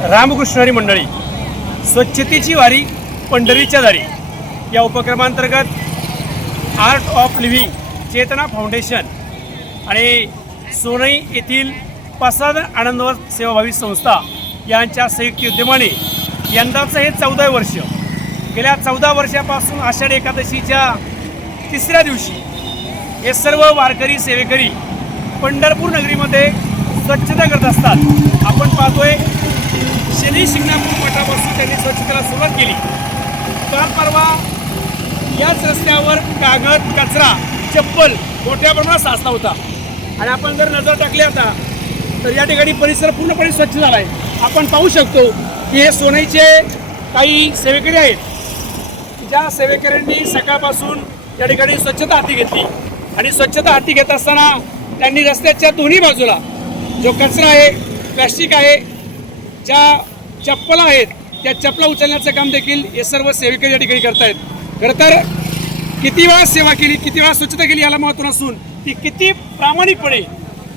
रामकृष्ण हरी मंडळी स्वच्छतेची वारी पंढरीच्या दारी या उपक्रमांतर्गत art of living Chetana foundation आणि सोनई येथील प्रसाद आनंदवर सेवाभावी संस्था यांच्या संयुक्त उद्यमाने यंदाचं हे 14 वर्ष। गेल्या 14 वर्षापासून आषाढी एकादशीच्या तिसऱ्या दिवशी हे सर्व वारकरी सेवेकरी पंढरपूर नगरीमध्ये स्वच्छता करत असतात। आपण पाहतोय शनी शिंगणापूर मठापासून त्यांनी स्वच्छतेला सुरुवात केली। काल परवा याच रस्त्यावर कागद कचरा चप्पल मोठ्या प्रमाणात साचला होता आणि आपण जर नजर टाकली आता तर या ठिकाणी परिसर पूर्णपणे स्वच्छ झाला आहे। आपण पाहू शकतो की हे सोनईचे काही सेवेकरी आहेत ज्या सेवेकऱ्यांनी सकाळपासून या ठिकाणी स्वच्छता हाती घेतली आणि स्वच्छता हाती घेत असताना त्यांनी रस्त्याच्या दोन्ही बाजूला जो कचरा आहे प्लास्टिक आहे ज्या चप्पल आहेत त्या चप्पला उचलण्याचं काम देखील हे सर्व सेवेकरी या ठिकाणी करतायत। खरं तर किती वेळा सेवा केली किती वेळा स्वच्छता केली याला महत्त्व नसून ती किती प्रामाणिकपणे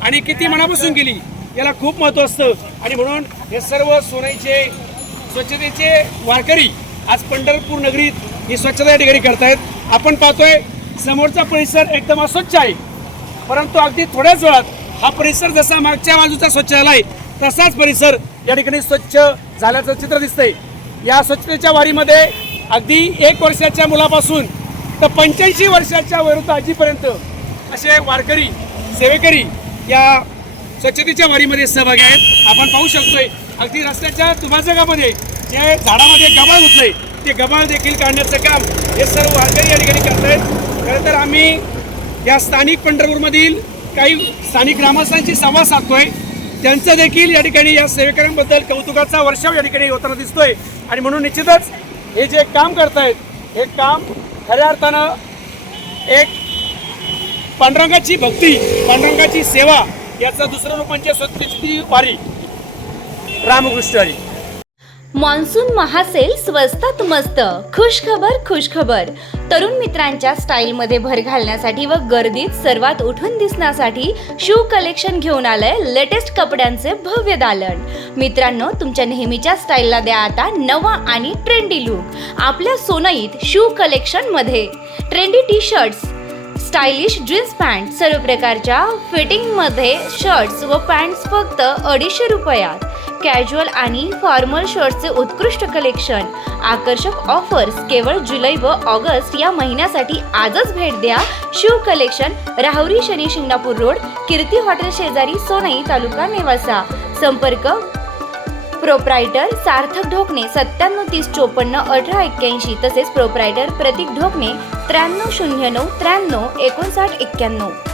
आणि किती मनापासून केली याला खूप महत्त्व असतं आणि म्हणून हे सर्व सोनईचे स्वच्छतेचे वारकरी आज पंढरपूर नगरीत ही स्वच्छता या ठिकाणी करतायत। आपण पाहतोय समोरचा परिसर एकदम अस्वच्छ आहे परंतु अगदी थोड्याच वेळात हा परिसर जसा मागच्या बाजूचा स्वच्छ झाला आहे तसाच परिसर या ठिकाणी स्वच्छ झाल्याचं चित्र दिसतंय। या स्वच्छतेच्या वारीमध्ये अगदी 1 वर्षाच्या मुलापासून तर 85 वर्षाच्या वयोवृद्ध आजीपर्यंत असे वारकरी सेवेकरी या स्वच्छतेच्या वारीमध्ये सहभागी आहेत। आपण पाहू शकतोय अगदी रस्त्याच्या दुभाजकामध्ये जे झाडामध्ये गबाळ घुसले ते गबाळ देखील काढण्याचं काम हे सर्व वारकरी या ठिकाणी करत आहेत। खरं तर आम्ही या स्थानिक पंढरपूरमधील काही स्थानिक ग्रामस्थांशी संवाद साधतोय त्यांचं देखील या ठिकाणी या सेवेकऱ्यांबद्दल कौतुकाचा वर्षाव या ठिकाणी होताना दिसतोय आणि म्हणून निश्चितच हे जे काम करतायत हे काम खऱ्या अर्थानं एक पांडुरंगाची भक्ती पांडुरंगाची सेवा याचं दुसरं रूप म्हणजे स्वच्छतेची वारी। रामकृष्ण हरी। मान्सून महासेल स्वस्तात मस्त खुश खबर तरुण मित्रांच्या स्टाईलमध्ये भर घालण्यासाठी व गर्दीत सर्वात उठून दिसण्यासाठी शू कलेक्शन घेऊन आलंय लेटेस्ट कपड्यांचे भव्य दालन। मित्रांनो तुमच्या नेहमीच्या स्टाईलला द्या आता नवा आणि ट्रेंडी लुक आपल्या सोनईत शू कलेक्शन मध्ये। Trendy T shirts stylish jeans pant सर्व प्रकारच्या फिटिंगमध्ये शर्ट्स व पॅन्ट्स फक्त 250 रुपयात। कॅज्युअल आणि फॉर्मल शर्ट्सचे उत्कृष्ट कलेक्शन आकर्षक ऑफर्स केवळ जुलै व ऑगस्ट या महिन्यासाठी आजच भेट द्या। Shoe collection Rahuri Shani Shingnapur road Kirti hotel शेजारी सोनई तालुका नेवासा। संपर्क प्रोप्रायटर सार्थक ढोकणे 97 30 54 18 81 तसेच प्रोप्रायटर प्रतीक ढोकणे 93 09 93 59 91।